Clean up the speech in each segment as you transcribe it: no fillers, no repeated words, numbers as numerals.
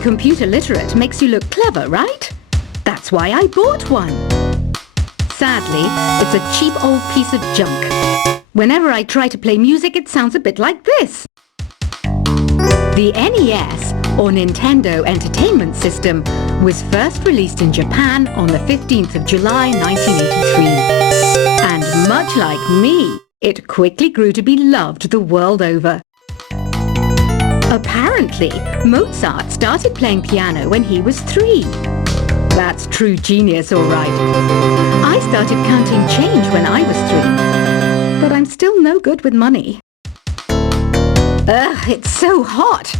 computer literate makes you look clever, right? That's why I bought one. Sadly, it's a cheap old piece of junk. Whenever I try to play music, it sounds a bit like this. The NES, or Nintendo Entertainment System, was first released in Japan on the 15th of July 1983. And much like me, it quickly grew to be loved the world over. Apparently, Mozart started playing piano when he was 3. That's true genius, all right. I started counting change when I was 3, but I'm still no good with money. Ugh, it's so hot.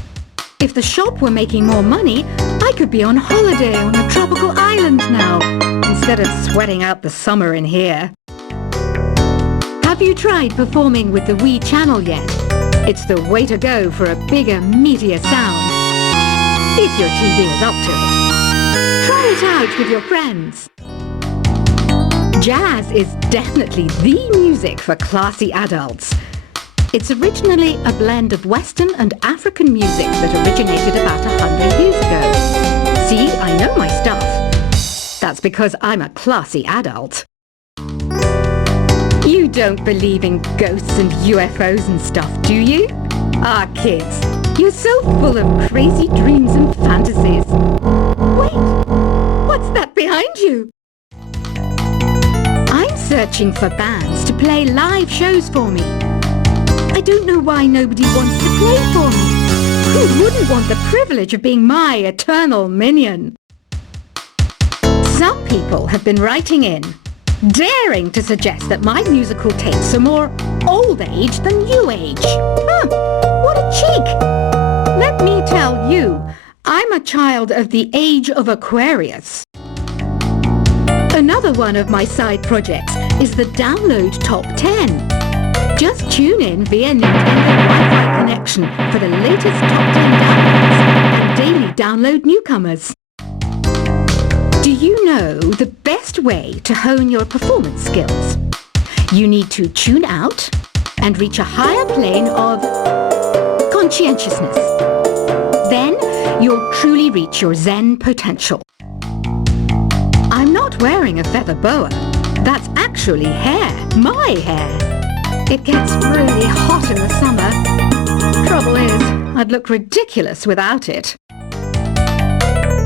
If the shop were making more money, I could be on holiday on a tropical island now, instead of sweating out the summer in here. Have you tried performing with the Wii channel yet? It's the way to go for a bigger, meatier sound. If your TV is up to it. Try it out with your friends. Jazz is definitely the music for classy adults. It's originally a blend of Western and African music that originated about 100 years ago. See, I know my stuff. That's because I'm a classy adult. You don't believe in ghosts and UFOs and stuff, do you? Ah, kids, you're so full of crazy dreams and fantasies. Wait, what's that behind you? I'm searching for bands to play live shows for me. I don't know why nobody wants to play for me. Who wouldn't want the privilege of being my eternal minion? Some people have been writing in, daring to suggest that my musical tastes are more old age than new age. What a cheek! Let me tell you, I'm a child of the age of Aquarius. Another one of my side projects is the Download Top 10. Just tune in via Nintendo Wi-Fi connection for the latest Top 10 downloads and daily download newcomers. Do you know the best way to hone your performance skills? You need to tune out and reach a higher plane of conscientiousness. Then you'll truly reach your Zen potential. I'm not wearing a feather boa. That's actually hair, my hair. It gets really hot in the summer. Trouble is, I'd look ridiculous without it.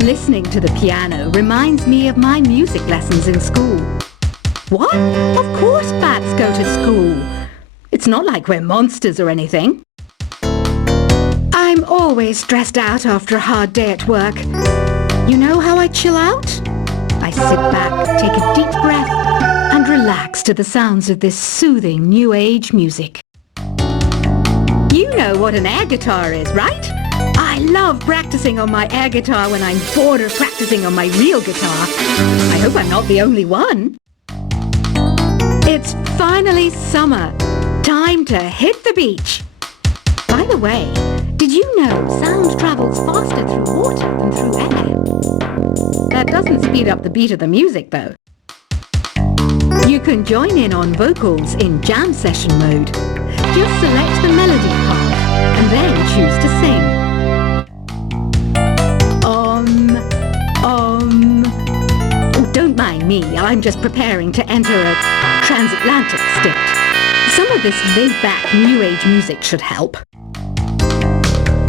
Listening to the piano reminds me of my music lessons in school. What? Of course bats go to school. It's not like we're monsters or anything. I'm always stressed out after a hard day at work. You know how I chill out? I sit back, take a deep breath, and relax to the sounds of this soothing new age music. You know what an air guitar is, right? I love practicing on my air guitar when I'm bored of practicing on my real guitar. I hope I'm not the only one. It's finally summer. Time to hit the beach. By the way, did you know sound travels faster through water than through air? That doesn't speed up the beat of the music, though. You can join in on vocals in jam session mode. Just select the melody part and then choose to sing. Oh, don't mind me, I'm just preparing to enter a transatlantic state. Some of this laid-back new age music should help.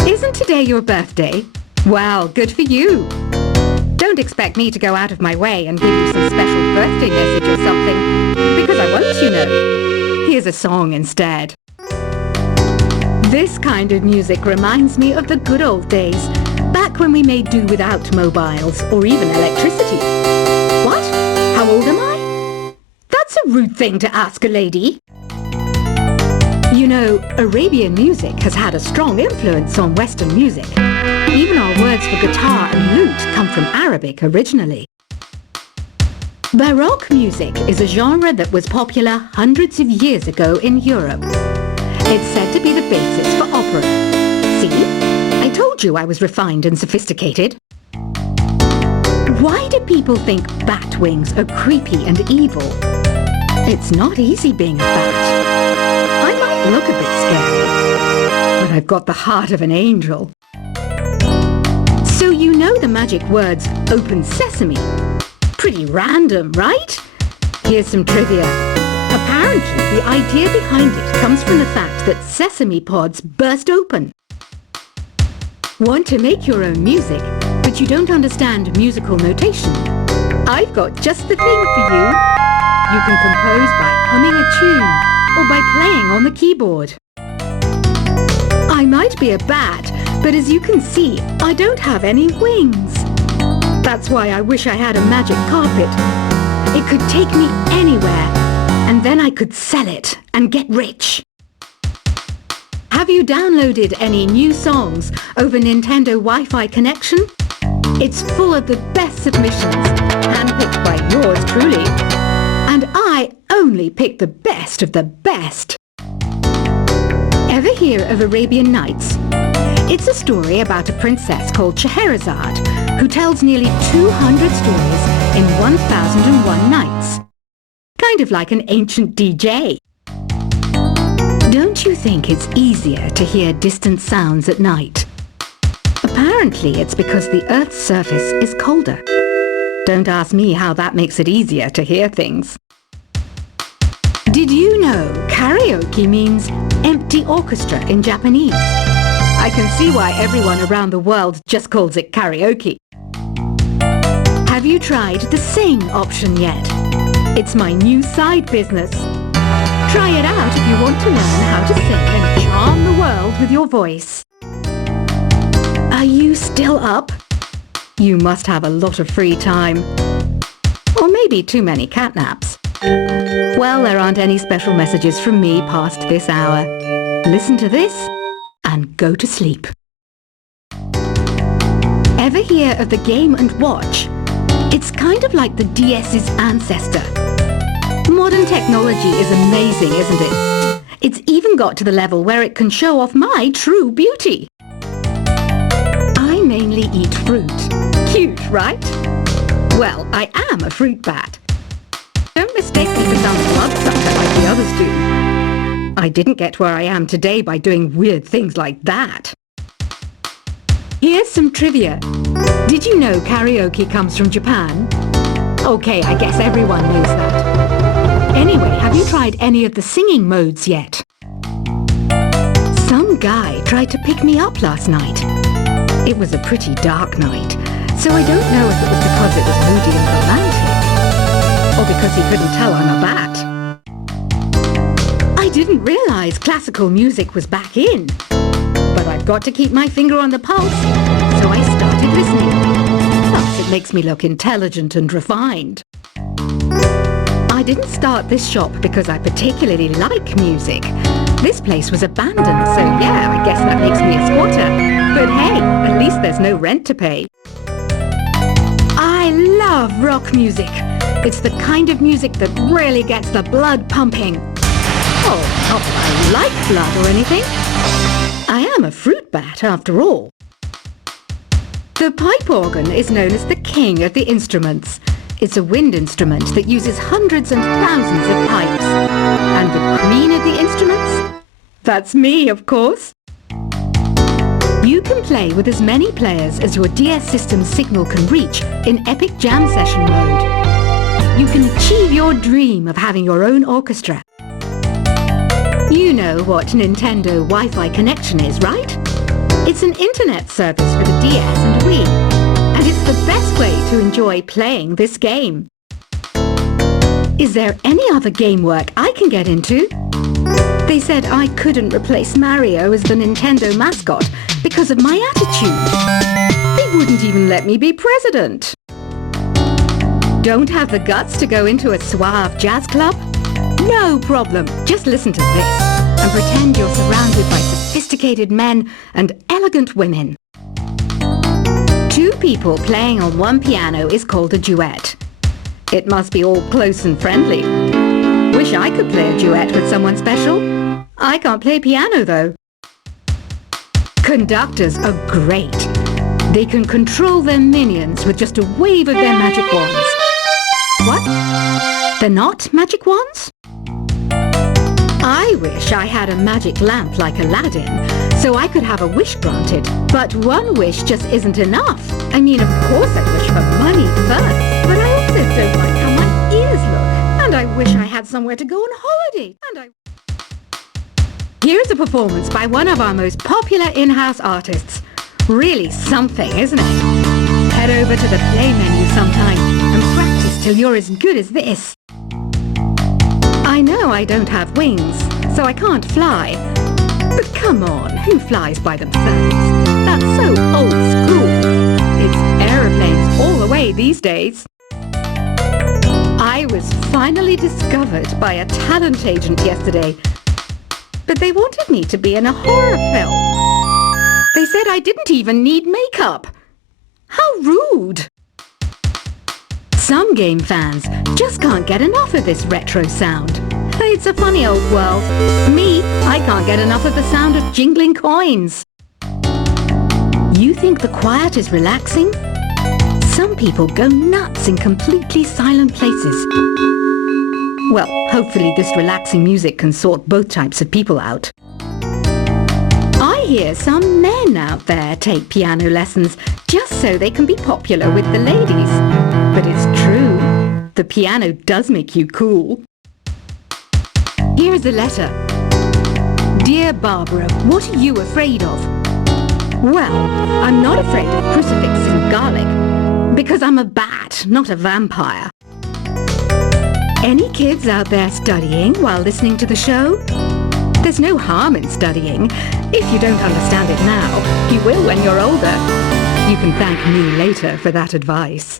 Isn't today your birthday? Well, good for you. Don't expect me to go out of my way and give you some special birthday message or something, because I won't, you know. Here's a song instead. This kind of music reminds me of the good old days, back when we made do without mobiles or even electricity. What? How old am I? That's a rude thing to ask a lady. You know, Arabian music has had a strong influence on Western music. Even our words for guitar and lute come from Arabic originally. Baroque music is a genre that was popular hundreds of years ago in Europe. It's said to be the basis for opera. See? I told you I was refined and sophisticated. Why do people think bat wings are creepy and evil? It's not easy being a bat. I might look a bit scary, but I've got the heart of an angel. So you know the magic words "Open Sesame"? Pretty random, right? Here's some trivia. Apparently, the idea behind it comes from the fact that sesame pods burst open. Want to make your own music, but you don't understand musical notation? I've got just the thing for you. You can compose by humming a tune or by playing on the keyboard. I might be a bat, but as you can see, I don't have any wings. That's why I wish I had a magic carpet. It could take me anywhere, and then I could sell it and get rich. Have you downloaded any new songs over Nintendo Wi-Fi connection? It's full of the best submissions, handpicked by yours truly. And I only pick the best of the best. Ever hear of Arabian Nights? It's a story about a princess called Scheherazade, who tells nearly 200 stories in 1001 nights. Kind of like an ancient DJ. Don't you think it's easier to hear distant sounds at night? Apparently it's because the Earth's surface is colder. Don't ask me how that makes it easier to hear things. Did you know karaoke means empty orchestra in Japanese? I can see why everyone around the world just calls it karaoke. Have you tried the sing option yet? It's my new side business. Try it out if you want to learn how to sing and charm the world with your voice. Are you still up? You must have a lot of free time. Or maybe too many catnaps. Well, there aren't any special messages from me past this hour. Listen to this and go to sleep. Ever hear of the Game & Watch? It's kind of like the DS's ancestor. Modern technology is amazing, isn't it? It's even got to the level where it can show off my true beauty. I mainly eat fruit. Cute, right? Well, I am a fruit bat. Don't mistake me for some bloodsucker like the others do. I didn't get where I am today by doing weird things like that. Here's some trivia. Did you know karaoke comes from Japan? Okay, I guess everyone knows that. Anyway, have you tried any of the singing modes yet? Some guy tried to pick me up last night. It was a pretty dark night, so I don't know if it was because it was moody and romantic, or because he couldn't tell I'm a bat. I didn't realize classical music was back in, but I've got to keep my finger on the pulse, so I started listening. Plus, it makes me look intelligent and refined. I didn't start this shop because I particularly like music. This place was abandoned, so yeah, I guess that makes me a squatter. But hey, at least there's no rent to pay. I love rock music. It's the kind of music that really gets the blood pumping. Oh, not that I like blood or anything. I am a fruit bat after all. The pipe organ is known as the king of the instruments. It's a wind instrument that uses hundreds and thousands of pipes. And the queen of the instruments? That's me, of course. You can play with as many players as your DS system's signal can reach in Epic Jam Session mode. You can achieve your dream of having your own orchestra. You know what Nintendo Wi-Fi connection is, right? It's an internet service for the DS and Wii, and it's the best way to enjoy playing this game. Is there any other game work I can get into? They said I couldn't replace Mario as the Nintendo mascot because of my attitude. They wouldn't even let me be president. Don't have the guts to go into a suave jazz club? No problem. Just listen to this and pretend you're surrounded by sophisticated men and elegant women. Two people playing on one piano is called a duet. It must be all close and friendly. Wish I could play a duet with someone special. I can't play piano though. Conductors are great. They can control their minions with just a wave of their magic wands. What? They're not magic wands? I wish I had a magic lamp like Aladdin, so I could have a wish granted. But one wish just isn't enough, I mean, of course I wish for money first, but I also don't like how my ears look. And I wish I had somewhere to go on holiday. Here's a performance by one of our most popular in-house artists. Really something, isn't it? Head over to the play menu sometime and practice till you're as good as this. I know I don't have wings, so I can't fly. But come on, who flies by themselves? That's so old school. It's aeroplanes all the way these days. I was finally discovered by a talent agent yesterday. But they wanted me to be in a horror film. They said I didn't even need makeup. How rude! Some game fans just can't get enough of this retro sound. It's a funny old world. Me, I can't get enough of the sound of jingling coins. You think the quiet is relaxing? Some people go nuts in completely silent places. Well, hopefully this relaxing music can sort both types of people out. I hear some men out there take piano lessons just so they can be popular with the ladies. But it's true, the piano does make you cool. Here's a letter. Dear Barbara, what are you afraid of? Well, I'm not afraid of crucifixes and garlic, because I'm a bat, not a vampire. Any kids out there studying while listening to the show? There's no harm in studying. If you don't understand it now, you will when you're older. You can thank me later for that advice.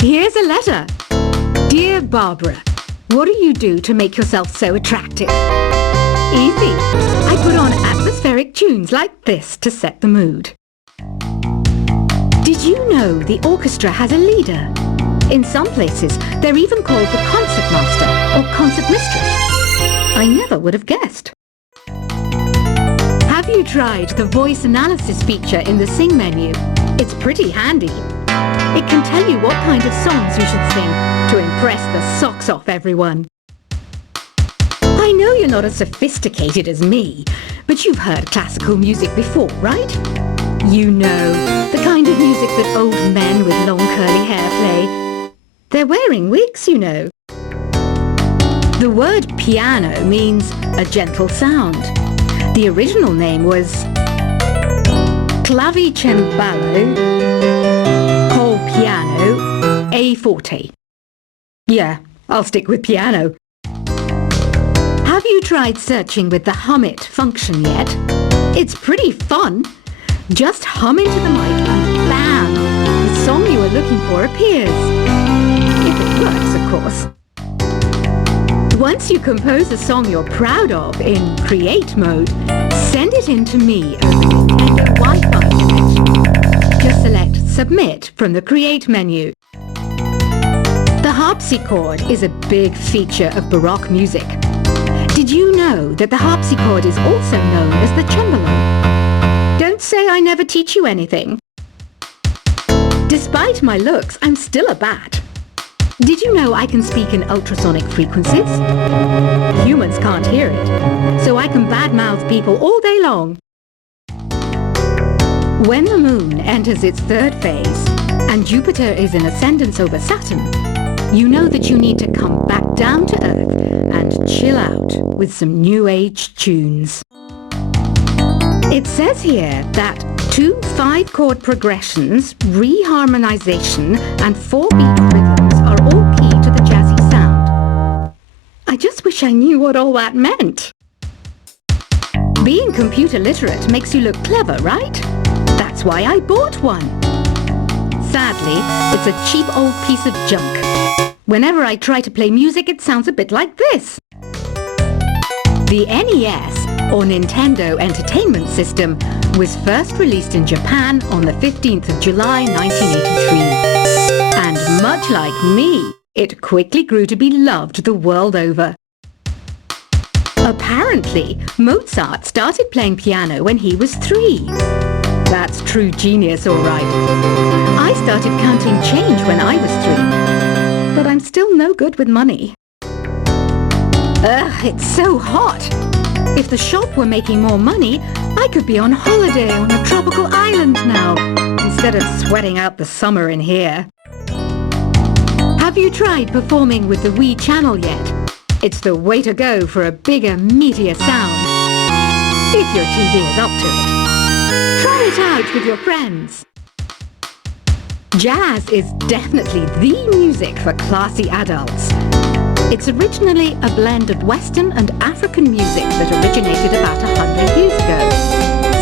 Here's a letter. Dear Barbara, what do you do to make yourself so attractive? Easy. I put on atmospheric tunes like this to set the mood. Did you know the orchestra has a leader? In some places, they're even called the concertmaster or concertmistress. I never would have guessed. Have you tried the voice analysis feature in the Sing menu? It's pretty handy. It can tell you what kind of songs you should sing to impress the socks off everyone. I know you're not as sophisticated as me, but you've heard classical music before, right? You know, the kind of music that old men with long curly hair play. They're wearing wigs, you know. The word piano means a gentle sound. The original name was clavicembalo col piano a forte. Yeah, I'll stick with piano. Have you tried searching with the hum it function yet? It's pretty fun. Just hum into the mic and bam! The song you were looking for appears. If it works, of course. Once you compose a song you're proud of in Create mode, send it in to me over the Nintendo Wi-Fi connection. Just select Submit from the Create menu. The harpsichord is a big feature of Baroque music. Did you know that the harpsichord is also known as the cembalo? Don't say I never teach you anything. Despite my looks, I'm still a bat. Did you know I can speak in ultrasonic frequencies? Humans can't hear it, so I can badmouth people all day long. When the moon enters its third phase and Jupiter is in ascendance over Saturn, you know that you need to come back down to Earth and chill out with some new age tunes. It says here that 2 5-chord progressions, reharmonization and 4-beat rhythms are all key to the jazzy sound. I just wish I knew what all that meant. Being computer literate makes you look clever, right? That's why I bought one. Sadly, it's a cheap old piece of junk. Whenever I try to play music, it sounds a bit like this. The NES, or Nintendo Entertainment System, was first released in Japan on the 15th of July 1983. And much like me, it quickly grew to be loved the world over. Apparently, Mozart started playing piano when he was 3. That's true genius, all right. I started counting change when I was 3, but I'm still no good with money. Ugh, it's so hot. If the shop were making more money, I could be on holiday on a tropical island now, instead instead of sweating out the summer in here. Have you tried performing with the Wii channel yet? It's the way to go for a bigger, meatier sound. If your TV is up to it. Try it out with your friends. Jazz is definitely the music for classy adults. It's originally a blend of Western and African music that originated about 100 years ago.